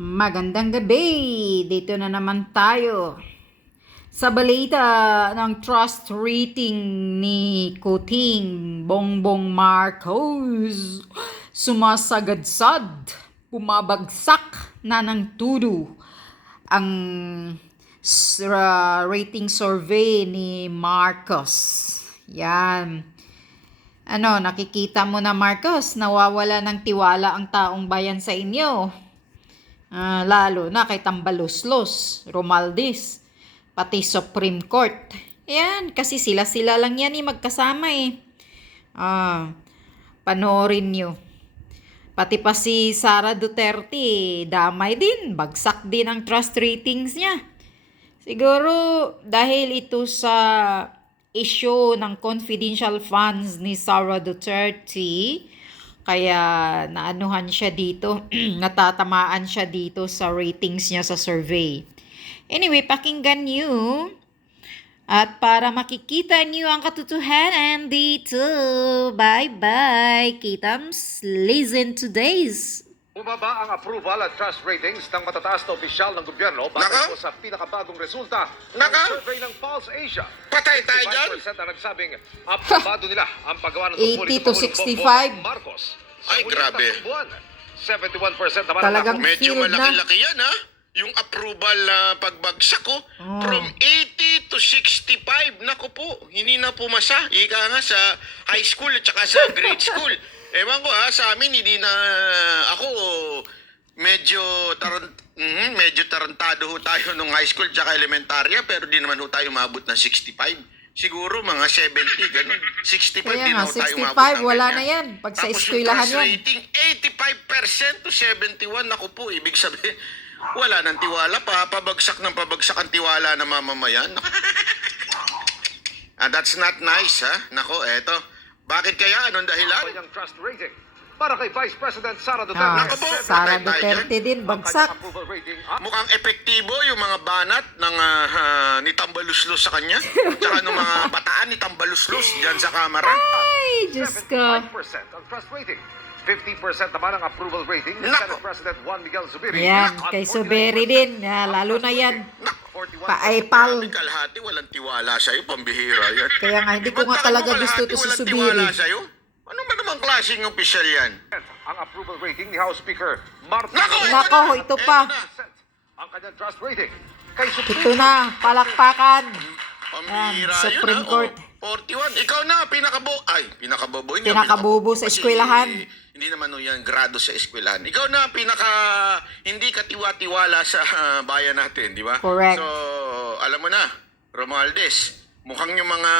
Magandang gabi! Dito na naman tayo sa balita ng trust rating ni Kuting Bongbong Marcos. Sumasagadsad, bumabagsak na ng tudo ang rating survey ni Marcos. Yan. Nakikita mo na Marcos, nawawala ng tiwala ang taong bayan sa inyo. Lalo na kay Tambaluslos, Romualdez, pati Supreme Court. Yan, kasi sila lang yan magkasama eh. Panoorin nyo. Pati pa si Sara Duterte, damay din, bagsak din ang trust ratings niya. Siguro dahil ito sa issue ng confidential funds ni Sara Duterte, kaya naanuhan siya dito, natatamaan siya dito sa ratings niya sa survey. Anyway, pakinggan niyo. At para makikita niyo ang katotohanan dito, bye-bye. Kitams, listen to this. Bumaba ang approval at trust ratings ng matataas na opisyal ng gobyerno batay po sa pinakabagong resulta ng survey ng Pulse Asia. Patay tayo dyan? 65% ang nagsabing aprobado nila ang paggawa ng 80 to 65. Marcos. Ay, grabe. 71% naman Talagang ang Medyo Feel na. malaki-laki yan, ha? Yung approval na pagbagsak ko, from 80 to 65. Naku po, hindi na pumasa. Ika nga sa high school at saka sa grade school. Ewan ko sa amin, hindi na ako, medyo tarantado ho tayo nung high school at elementarya, pero di naman ho tayo umabot ng 65. Siguro mga 70, ganun. 65 Kaya din nga, ho tayo 65, umabot ng wala ganyan. na yan. Pag sa Tapos eskwelahan yung trust yan. rating, 85% to 71. Naku po, ibig sabihin, wala nang tiwala pa. Pabagsak ng pabagsak ang tiwala ng mamamayan. That's not nice, ha? Nako, eto. Bakit kaya? Anong dahilan? kanyang trust rating. Para kay Vice President Sara Duterte. Naku po, Sara patay tayo Duterte din, Ang bagsak. kanyang approval rating Mukhang epektibo yung mga banat ng ni Tambaluslos sa kanya. Tsaka ng mga bataan ni Tambaluslos dyan sa kamera. Ay, Diyos ko. 75% ang trust rating. 50% naman ang approval rating ni Nako. Senate President Juan Miguel Zubiri. Yan, At kay 49% Zubiri din. ang Lalo na trust yan. rating. 41% Paepal. Grabe kalahati, walang tiwala sa'yo, pambihira yan. Kaya nga, hindi ko nga Ba't talaga takot mo gusto ito kalahati, si walang tiwala Zubiri. sa'yo? Ano ba namang klaseng opisyal yan? ang approval rating ni House Speaker Martin Nako, Nako, ito pa. ang kanyang trust rating kay Ito na, palakpakan. Pambihira yun, Supreme ha? Court. 41. Ikaw na, pinakabobo. Hindi, Pinakabobo sa Kasi eskwelahan. Hindi naman yan grado sa eskwelahan. Ikaw na, hindi katiwa-tiwala sa bayan natin, di ba? Correct. So, alam mo na, Romualdez, mukhang yung mga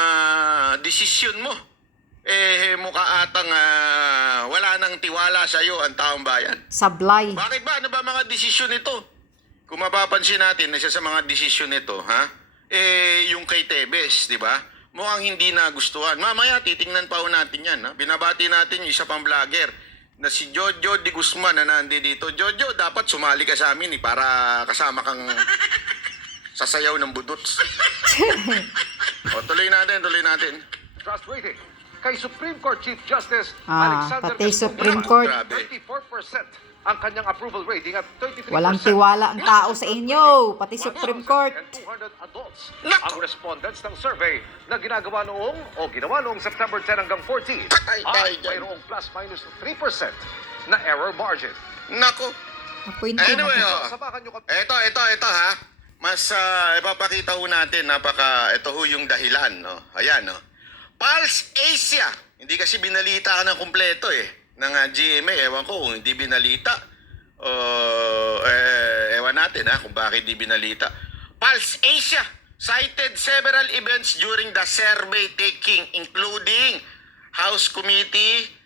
desisyon mo, mukha atang wala nang tiwala sa iyo ang taong bayan. Sablay. Bakit ba? Ano ba mga desisyon nito? Kung mapapansin natin, isa sa mga desisyon nito, yung kay Tebes, di ba? Mukhang hindi nagustuhan. Mamaya, titingnan pa ho natin yan. Ha? Binabati natin yung isa pang vlogger na si Jojo Di Guzman na nandi dito. Jojo, dapat sumali ka sa amin para kasama kang sasayaw ng budots. Tuloy natin. trust rating kay Supreme Court Chief Justice pati Alexander Castillo. Supreme Court. Grabe. 34% ang kanyang approval rating at 33% Walang tiwala ang tao sa inyo, pati Supreme Court. 1,200 adults ang respondents ng survey na ginawa noong September 10 hanggang 14 Patay tayo ay dyan. mayroong plus-minus 3% na error margin. Nako. Appointment. Anyway, Sabakan nyo Ito ha. Mas ipapakita ho natin, ito ho yung dahilan, no? Ayan, no? Pulse Asia. Hindi kasi binalita ka ng kumpleto ng GMA. Ewan ko kung hindi binalita. Ewan natin kung bakit hindi binalita. Pulse Asia cited several events during the survey taking, including House Committee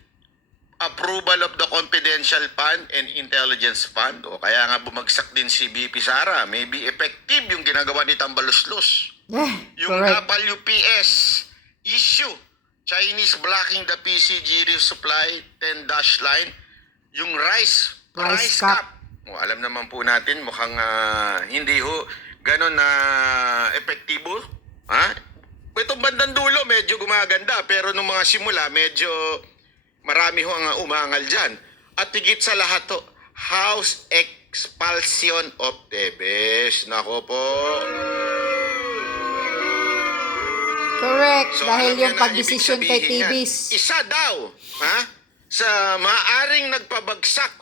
approval of the confidential fund and intelligence fund. O kaya nga bumagsak din si BP Sara. Maybe effective yung ginagawa ni Tambaluslos. Yung Correct. WPS issue, Chinese blocking the PCG resupply 10-dash line, yung rice Rice cap. cap. Alam naman po natin mukhang hindi ho ganon na epektibo. Itong bandang dulo medyo gumaganda, pero nung mga simula medyo marami ho ang umangal dyan. At higit sa lahat to, House expulsion of Tebes. Nako po. Correct. So, Dahil alam niyo yung na pagdesisyon ibig kay sabihin yan. Tibis. Isa daw, ha? Sa maaring nagpabagsak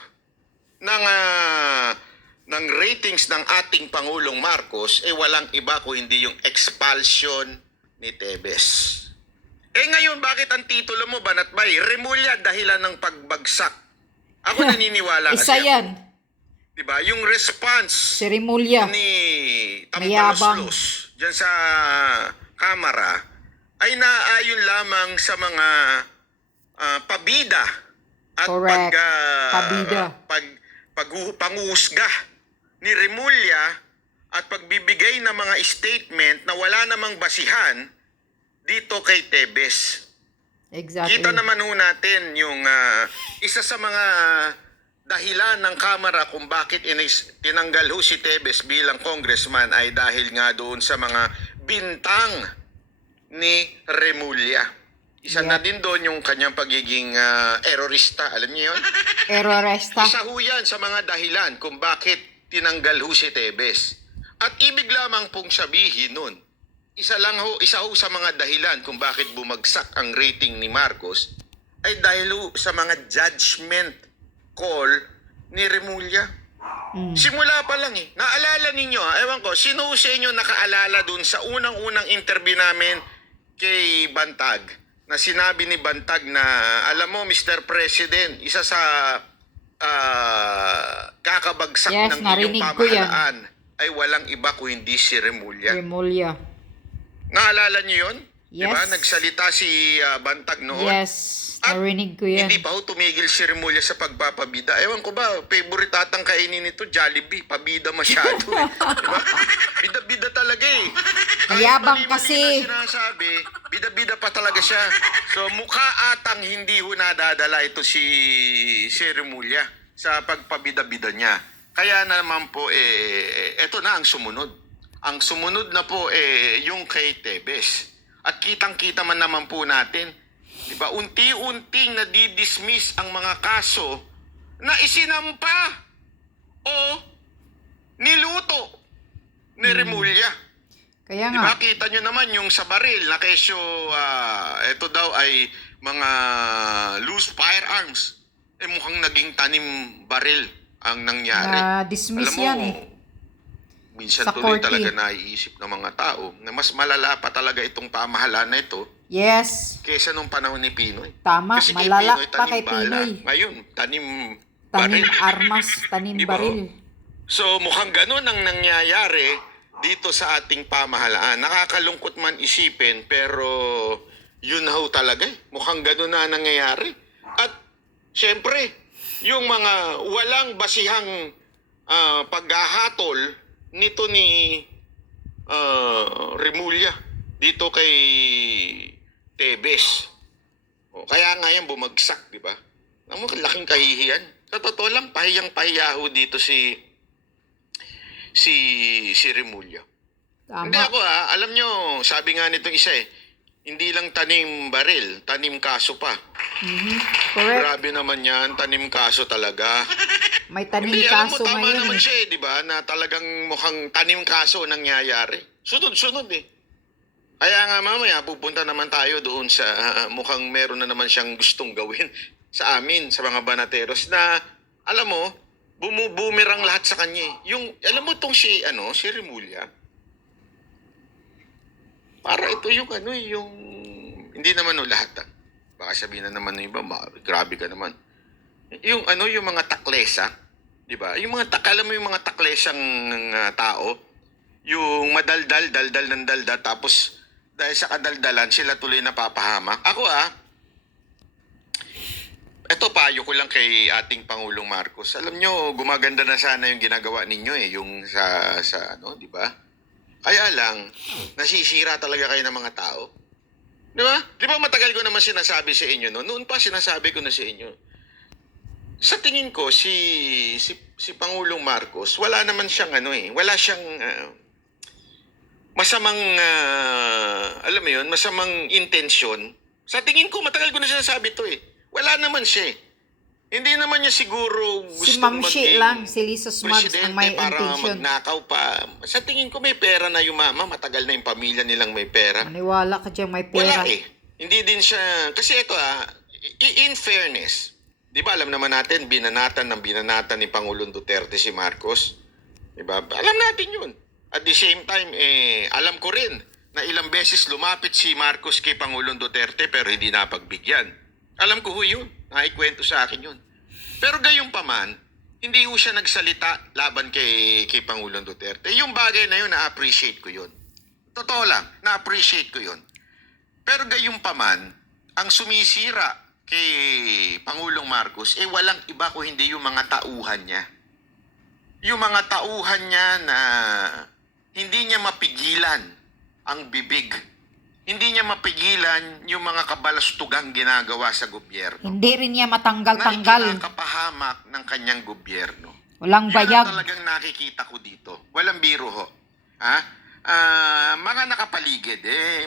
ng ratings ng ating Pangulong Marcos, walang iba kung hindi yung expulsion ni Tebes. Ngayon, bakit ang titulo mo, Banatbay? Remulla dahilan ng pagbagsak. Ako naniniwala kasi Isa yan. Diba? Yung response Si Rimulya. ni Mayabang. Tambalos dyan sa Kamara ay naayon lamang sa mga pabida at Correct. Pabida. panguhusga ni Remulla at pagbibigay ng mga statement na wala namang basihan dito kay Tebes. Exactly. Kita naman ho natin yung isa sa mga dahilan ng Kamara kung bakit tinanggal ho si Tebes bilang congressman ay dahil nga doon sa mga bintang ni Remulla. Isa na din doon yung kanyang pagiging errorista. Alam niyo yun? Erroresta. Isa ho yan sa mga dahilan kung bakit tinanggal ho si Tebes. At ibig lamang pong sabihin nun, isa ho sa mga dahilan kung bakit bumagsak ang rating ni Marcos ay dahil ho sa mga judgment call ni Remulla. Simula pa lang Naalala ninyo, ewan ko, sino sa inyo nakaalala dun sa unang-unang interview namin kay Bantag na sinabi ni Bantag na, alam mo, Mr. President, isa sa kakabagsak Yes, ng inyong narinig ko yan. pamahalaan ay walang iba kung hindi si Remulla. Rimulya. Naalala niyo yun? Yes. Diba? Nagsalita si Bantag noon. Yes. At Narinig ko yan. Hindi pa ho tumigil si Remulla sa pagpapabida. Ewan ko ba, favorite atang kainin nito, Jollibee. Pabida masyado. Diba? Bida-bida talaga Mayabang Kahit mali-mali kasi. na sinasabi, bida-bida pa talaga siya. So mukha atang hindi ho nadadala ito si Remulla sa pagpabida-bida niya. Kaya naman po, eto na ang sumunod. Ang sumunod na po, yung kay Tebes. At kitang-kita man naman po natin, diba, unti-unting nadidismiss ang mga kaso na isinampa o niluto ni Remulla. Kaya nga. Diba, kita nyo naman yung sa baril na kesyo, ito daw ay mga loose firearms. Mukhang naging tanim baril ang nangyari. Na-dismiss Alam mo, yan minsan Sa tuloy korte. talaga naiisip ng mga tao na mas malala pa talaga itong pamahalaan na ito Yes. kesa nung panahon ni Pinoy. Tama. Kasi kay Malala Pinoy, pa tanim kay bala. Pinoy. Ngayon, tanim Tanim baril. armas, tanim Diba? baril. So mukhang ganun ang nangyayari dito sa ating pamahalaan. Nakakalungkot man isipin pero yun ho talaga Mukhang ganun na nangyayari. At syempre, yung mga walang basihang paghahatol nito ni Remulla dito kay Tebes. Kaya nga yan bumagsak, di ba? Ang laking kahihiyan. Sa totoo lang, pahiyang-pahiya ho dito si Remulla. Hindi Tama. ako alam nyo, sabi nga nitong isa hindi lang tanim baril, tanim kaso pa. Correct. Grabe naman yan, tanim kaso talaga. May tanim Hindi, alam mo, kaso tama ngayon naman siya di ba? Na talagang mukhang tanim kaso nangyayari. Sunod-sunod Kaya nga mamaya, pupunta naman tayo doon sa mukhang meron na naman siyang gustong gawin sa amin, sa mga banateros na, alam mo, bumubumerang lahat sa kanya. Yung, alam mo itong si Remulla, para ito yung yung, hindi naman lahat Baka sabihin na naman ng iba, grabe ka naman. Yung yung mga taklesa, di ba? Yung mga alam mo yung mga taklesang tao, yung madaldal, daldal ng dalda, tapos dahil sa kadaldalan, sila tuloy napapahamak. Ako eto payo ko lang kay ating Pangulong Marcos. Alam nyo, gumaganda na sana yung ginagawa ninyo yung sa di ba? Kaya lang, nasisira talaga kayo ng mga tao. Di ba? Di ba matagal ko naman sinasabi sa inyo, no? Noon pa sinasabi ko na sa inyo. Sa tingin ko, si Pangulong Marcos, wala naman siyang wala siyang masamang, alam mo yun, masamang intensyon. Sa tingin ko, matagal ko na sinasabi to Wala naman siya Hindi naman niya siguro Si gusto Ma'am Shi lang, si Lisa Smugs ang may para intention. magnakaw pa. Sa tingin ko may pera na yung mama. Matagal na yung pamilya nilang may pera. Maniwala ka dyan, may pera. Wala eh. Hindi din siya... Kasi ito in fairness, di ba alam naman natin, binanatan ni Pangulong Duterte si Marcos. Di ba? Alam natin yun. At the same time, alam ko rin na ilang beses lumapit si Marcos kay Pangulong Duterte pero hindi napagbigyan. Alam ko ho yun. Naikwento sa akin yun. Pero gayon pa man, hindi ho siya nagsalita laban kay Pangulong Duterte. Yung bagay na yun, na-appreciate ko yun. Totoo lang, na-appreciate ko yun. Pero gayon pa man, ang sumisira kay Pangulong Marcos, walang iba ko hindi yung mga tauhan niya. Yung mga tauhan niya na hindi niya mapigilan ang bibig. Hindi niya mapigilan yung mga kabalastugang ginagawa sa gobyerno. Hindi rin niya Na matanggal-tanggal. ikinakapahamak ng kanyang gobyerno. Walang Yun bayag. ang talagang nakikita ko dito. Walang biro ho. Mga nakapaligid,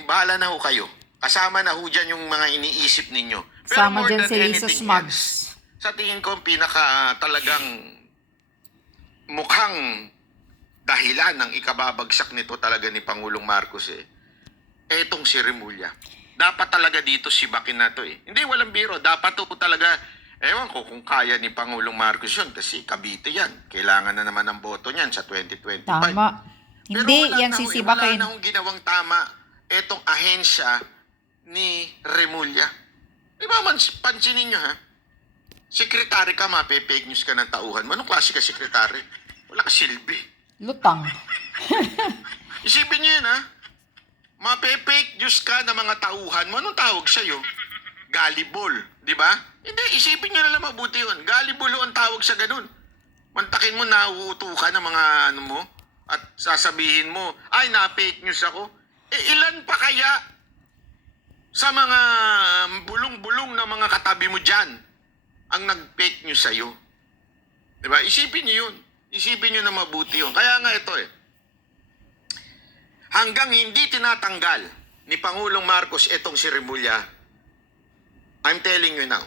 bahala na ho kayo. Kasama na ho dyan yung mga iniisip ninyo. Pero Sama more dyan than si Lisa anything Smugs. else, sa tingin ko, pinaka talagang mukhang dahilan ng ikababagsak nito talaga ni Pangulong Marcos etong si Remulla. Dapat talaga dito si Bakin na to Hindi, walang biro. Dapat to talaga, ewan ko kung kaya ni Pangulong Marcos yun kasi Cavite yan. Kailangan na naman ng boto niyan sa 2025. Tama. Pero Hindi, wala yan na ho, sisibakin. Wala na hong ginawang tama etong ahensya ni Remulla. Diba man, pansinin nyo sekretary ka, mape-fake news ka ng tauhan mo. Anong klase ka sekretary? Wala ka silbi. Lutang. Isipin nyo yun mape-fake news ka ng mga tauhan mo. Anong tawag sa'yo? Gullible. Di ba? Hindi, isipin nyo na lang mabuti yun. Gullible ang tawag sa ganun. Mantakin mo, nauuto ka ng mga ano mo at sasabihin mo, ay, na-fake news ako. Ilan pa kaya sa mga bulong-bulong na mga katabi mo dyan ang nag-fake news sa'yo? Diba? Isipin nyo yun. Isipin nyo na mabuti yun. Kaya nga ito hanggang hindi tinatanggal ni Pangulong Marcos itong si Remulla, I'm telling you now,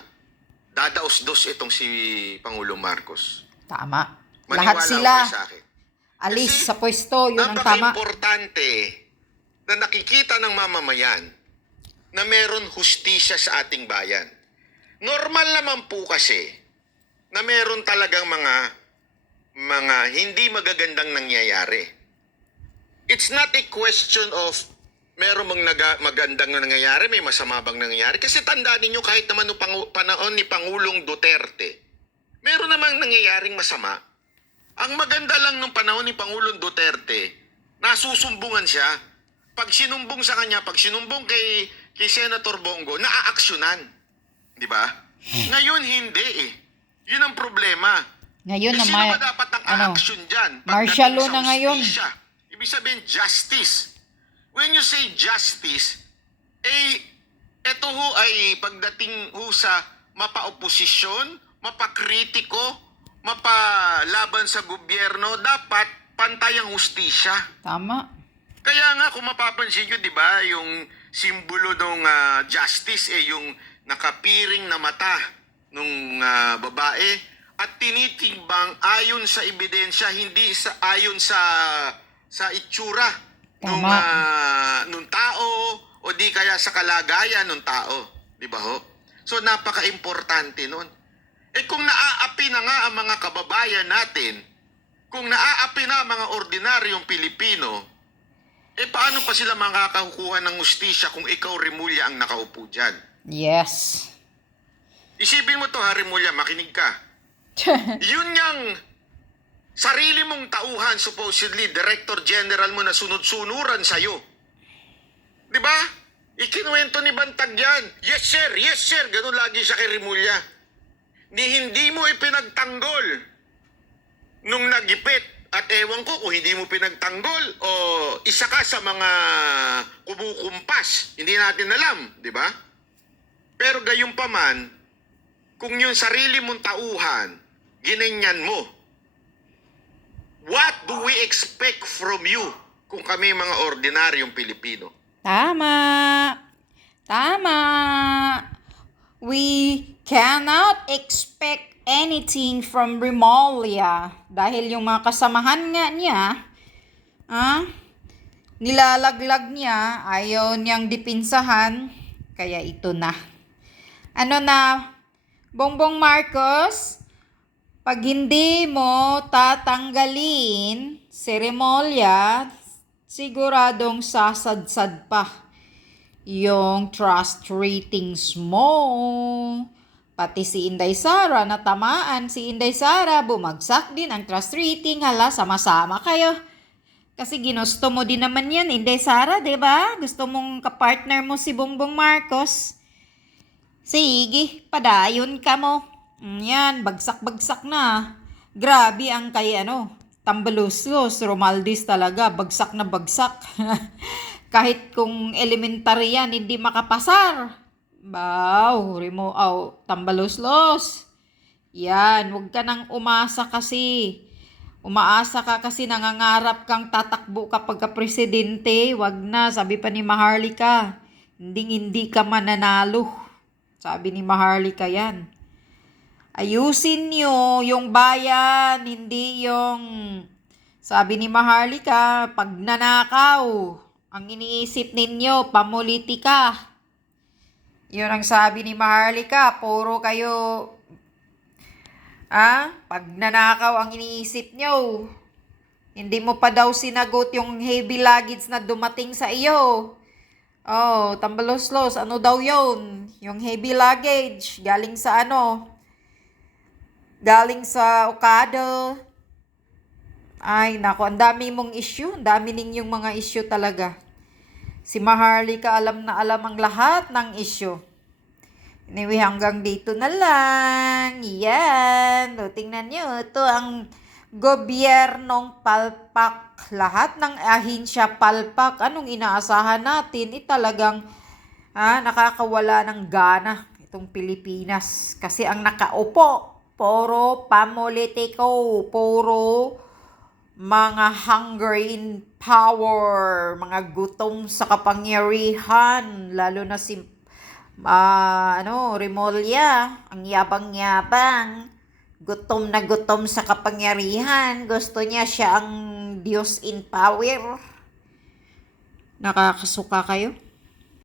dadaos-dos itong si Pangulong Marcos. Tama. Maniwala Lahat sila ko sa akin. alis Kasi sa pwesto. Yun ang tama. Napaka-importante na nakikita ng mamamayan na meron hustisya sa ating bayan. Normal naman po kasi na meron talagang mga hindi magagandang nangyayari. It's not a question of meron bang magandang nangyayari, may masama bang nangyayari. Kasi tandaan ninyo kahit naman noong panahon ni Pangulong Duterte, meron namang nangyayaring masama. Ang maganda lang nung panahon ni Pangulong Duterte, nasusumbungan siya. Pag sinumbong sa kanya, pag sinumbong kay Senator Bongo, naaaksyonan. Di ba? Ngayon hindi Yun ang problema. Ngayon na sino ba dapat ang aaksyon dyan? Martial Pagdating law sa na ngayon. hustisya? Ibig sabihin, justice. When you say justice, ito ho ay pagdating ho sa mapa-oposisyon, mapa-kritiko, mapalaban sa gobyerno, dapat pantay ang hustisya. Tama. Kaya nga, kung mapapansin nyo, di ba, yung simbolo ng justice, yung nakapiring na mata ng babae at tinitimbang ayon sa ebidensya, hindi ayon sa itsura nung tao o di kaya sa kalagayan ng tao. Di ba ho? So, napaka-importante nun. Kung naaapi na nga ang mga kababayan natin, kung naaapi na ang mga ordinaryong Pilipino, paano pa sila makakakuha ng hustisya kung ikaw, Remulla, ang nakaupo dyan? Yes. Isipin mo to, Remulla, makinig ka. Yun yung sarili mong tauhan, supposedly, Director General mo na sunod-sunuran sa'yo. Di ba? Ikinuwento ni Bantag yan. Yes, sir, ganun lagi siya kay Remulla. Hindi mo ipinagtanggol nung nagipit. At ewan ko kung hindi mo pinagtanggol o isa ka sa mga kumukumpas. Hindi natin alam, di ba? Pero gayon pa man, kung yung sarili mong tauhan, ginanyan mo, what do we expect from you kung kami mga ordinaryong Pilipino? Tama. We cannot expect anything from Remolia. Dahil yung mga kasamahan nga niya, nilalaglag niya, ayaw niyang dipinsahan, kaya ito na. Ano na, Bongbong Marcos, pag hindi mo tatanggalin si Remolia, siguradong sasadsad pa yung trust ratings mo. Pati si Inday Sara, natamaan si Inday Sara, bumagsak din ang trust rating. Hala, sama-sama kayo. Kasi ginusto mo din naman yan, Inday Sara, diba? Gusto mong kapartner mo si Bongbong Marcos. Sige, padayon ka mo. Yan, bagsak-bagsak na. Grabe ang kay Tambaluslos, Romaldis talaga, bagsak na bagsak. Kahit kung elementary yan, hindi makapasar. Tambaluslos. Yan, huwag ka nang umasa kasi. Umaasa ka kasi nangangarap kang tatakbo kapag ka presidente. Wag na, sabi pa ni Maharlika. Hindi ka mananalo. Sabi ni Maharlika yan. Ayusin nyo yung bayan, hindi yung, sabi ni Maharlika, pag nanakaw, ang iniisip ninyo, pamulitika. Yun ang sabi ni Maharlika, puro kayo, pag nanakaw ang iniisip nyo, hindi mo pa daw sinagot yung heavy luggage na dumating sa iyo. Oh, Tambaluslos, ano daw yun? Yung heavy luggage, galing sa Galing sa Okada. Ay, nako, ang dami mong issue. Ang dami ninyong mga issue talaga. Si Maharlika alam na alam ang lahat ng issue. Anyway, hanggang dito na lang. Yan. O, tingnan nyo. Ito ang gobyernong palpak. Lahat ng ahinsya palpak. Anong inaasahan natin? Talagang nakakawala ng gana itong Pilipinas. Kasi ang nakaupo, puro pamolitiko, puro mga hungry in power, mga gutom sa kapangyarihan, lalo na si Remolia, ang yabang-yabang, gutom na gutom sa kapangyarihan, gusto niya siya ang Diyos in power. Nakakasuka kayo?